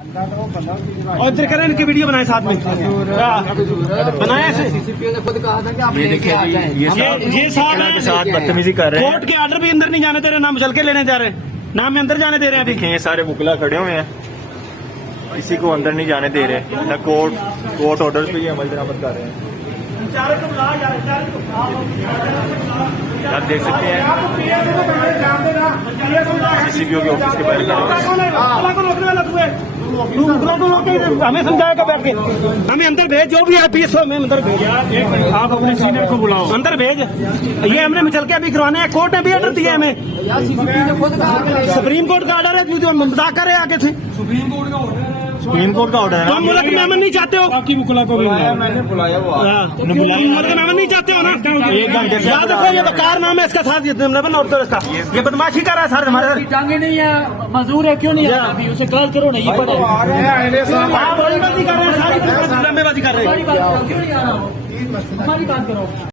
और इधर करें इनकी वीडियो बनाए साथ में बनाया ऐसे। सीसीपीओ ने खुद कहा था कि आप ये देखिए आ जाएं। ये ये साहब के साथ बदतमीजी कर रहे हैं। कोर्ट के आर्डर भी अंदर नहीं जाने दे रहे, नाम चल के लेने जा रहे, नाम में अंदर जाने दे रहे हैं अभी। देखिए ये सारे वकला खड़े हुए हैं, किसी को अंदर नहीं जाने दे रहे, न कोर्ट ऑर्डर पे ही अमल दरामद कर रहे हैं। आप देख सकते हैं सीसीपीओ के ऑफिस के बाहर हमें समझाएगा बैठ के, हमें अंदर भेज, जो भी है पीएस में अंदर भेज, आप अपने सीनियर को बुलाओ अंदर भेज। ये हमने मिचल के अभी करवाने हैं, कोर्ट ने भी ऑर्डर दिया हमें, सीसीपीओ ने खुद कहा कि सुप्रीम कोर्ट का ऑर्डर है, जो मजाक कर रहे हैं आगे से। सुप्रीम कोर्ट का ऑर्डर है तो हम मुल्क मेमन नहीं चाहते हो, बाकी मुकला को भी मैंने बुलाया वो मुल्क मेमन नहीं चाहते हो ना। एक घंटे से याद रखो ये तो कारनामा है इसका साथ, ये इसका ये बदमाशी कर रहा है सर हमारे साथ। टांगे नहीं है, मजदूर है, क्यों नहीं है अभी उसे कॉल करो ना, ये पता आप बल्लेबाजी कर रहे हैं, सारी ड्रामेबाजी कर रहे हैं। हमारी बात करो।